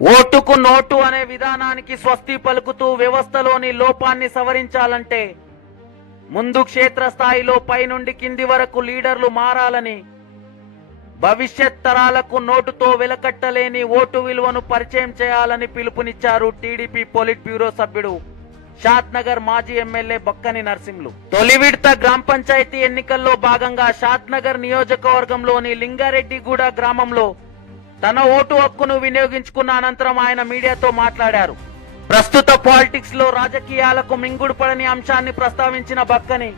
ఓటుకు నోటు అనే విధానానికి స్వస్తి పలుకుతూ వ్యవస్థలోని లోపాన్ని సవరించాలంటే ముందు క్షేత్రస్థాయిలో పైనుండి కింది వరకు లీడర్లు మారాలని, భవిష్యత్ తరాలకు నోటుతో వెలకట్టలేని ఓటు విలువను పరిచయం చేయాలని పిలుపునిచ్చారు టీడీపీ పొలిట్ బ్యూరో సభ్యుడు షాద్నగర్ మాజీ ఎమ్మెల్యే బక్కని నర్సింహులు. తొలి విడత గ్రామ పంచాయతీ ఎన్నికల్లో భాగంగా షాద్నగర్ నియోజకవర్గంలోని లింగారెడ్డిగూడ గ్రామంలో తన ఓటు హక్కును వినియోగించుకున్న అనంతరం ఆయన మీడియాతో మాట్లాడారు. ప్రస్తుత పాలిటిక్స్ లో రాజకీయాలకు మింగుడు పడని అంశాన్ని ప్రస్తావించిన బక్కని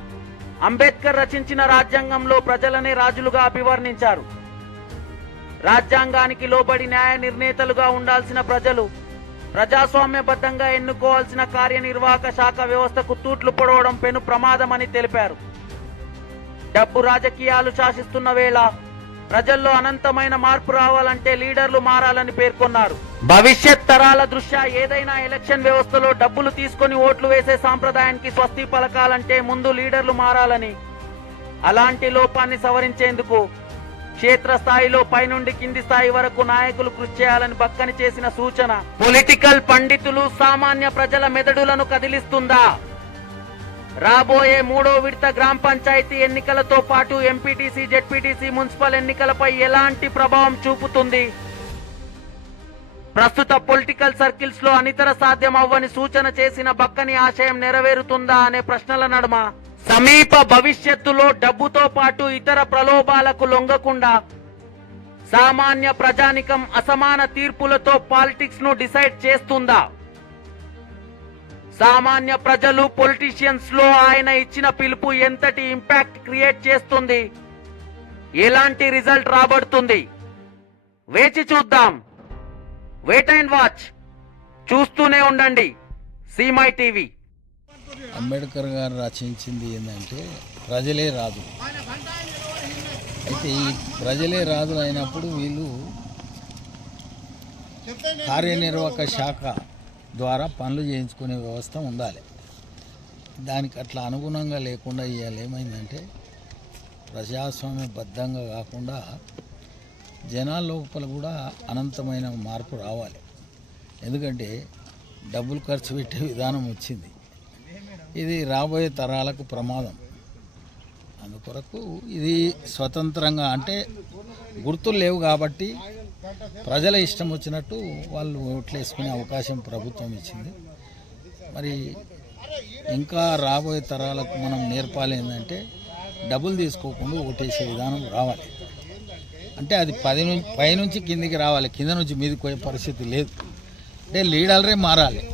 అంబేద్కర్ రచించిన రాజ్యాంగంలో ప్రజలనే రాజులుగా అభివర్ణించారు. రాజ్యాంగానికి లోబడి న్యాయ నిర్ణేతలుగా ఉండాల్సిన ప్రజలు ప్రజాస్వామ్యబద్ధంగా ఎన్నుకోవాల్సిన కార్యనిర్వాహక శాఖ వ్యవస్థకు తూట్లు పొడవడం పెను ప్రమాదమని తెలిపారు. డబ్బు రాజకీయాలు శాసిస్తున్న వేళ ప్రజల్లో అనంతమైన మార్పు రావాలంటే లీడర్లు మారాలని పేర్కొన్నారు. భవిష్యత్ తరాల దృష్ట్యా ఏదైనా ఎలక్షన్ వ్యవస్థలో డబ్బులు తీసుకొని ఓట్లు వేసే సాంప్రదాయానికి స్వస్తి పలకాలంటే ముందు లీడర్లు మారాలని, అలాంటి లోపాన్ని సవరించేందుకు క్షేత్రస్థాయిలో పైనుండి కింది స్థాయి వరకు నాయకులు కృషి చేయాలని బక్కని చేసిన సూచన పొలిటికల్ పండితులు సామాన్య ప్రజల మెదడులను కదిలిస్తుందా? రాబోయే మూడో విడత గ్రామ పంచాయతీ ఎన్నికలతో పాటు ఎంపీటీసీ, జెడ్పీటీసీ, మున్సిపల్ ఎన్నికలపై ఎలాంటి ప్రభావం చూపుతుంది? ప్రస్తుత పొలిటికల్ సర్కిల్స్ లో అనితర సాధ్యం అవ్వని సూచన చేసిన బక్కని ఆశయం నెరవేరుతుందా అనే ప్రశ్నల నడుమ సమీప భవిష్యత్తులో డబ్బుతో పాటు ఇతర ప్రలోభాలకు లొంగకుండా సామాన్య ప్రజానికం అసమాన తీర్పులతో పాలిటిక్స్ ను డిసైడ్ చేస్తుందా? సామాన్య ప్రజలు పొలిటీషియన్స్ లో ఆయన ఇచ్చిన పిలుపు ఎంతటి ఇంపాక్ట్ క్రియేట్ చేస్తుంది, ఎలాంటి రిజల్ట్ రాబడుతుంది? వేచి చూద్దాం. Wait and watch. చూస్తూనే ఉండండి సీమై టీవీ. అంబేద్కర్ గారు రచించింది ఏంటంటే ప్రజలే రాదు. అయితే ఈ ప్రజలే రాదు అయినప్పుడు వీళ్ళు కార్యనిర్వాహక శాఖ ద్వారా పనులు చేయించుకునే వ్యవస్థ ఉండాలి. దానికి అట్లా అనుగుణంగా లేకుండా ఇవాళ ఏమైందంటే ప్రజాస్వామ్యబద్ధంగా కాకుండా జనాల లోపల కూడా అనంతమైన మార్పు రావాలి. ఎందుకంటే డబ్బులు ఖర్చు పెట్టే విధానం వచ్చింది. ఇది రాబోయే తరాలకు ప్రమాదం. అందుకొరకు ఇది స్వతంత్రంగా అంటే గుర్తులు లేవు కాబట్టి ప్రజల ఇష్టం వచ్చినట్టు వాళ్ళు ఓట్లు వేసుకునే అవకాశం ప్రభుత్వం ఇచ్చింది. మరి ఇంకా రాబోయే తరాలకు మనం నేర్పాలి ఏంటంటే డబ్బులు తీసుకోకుండా ఓటేసే విధానం రావాలి. అంటే అది పైనుంచి కిందికి రావాలి, కింద నుంచి మీదకి పోయే పరిస్థితి లేదు. అంటే లీడర్లే మారాలి.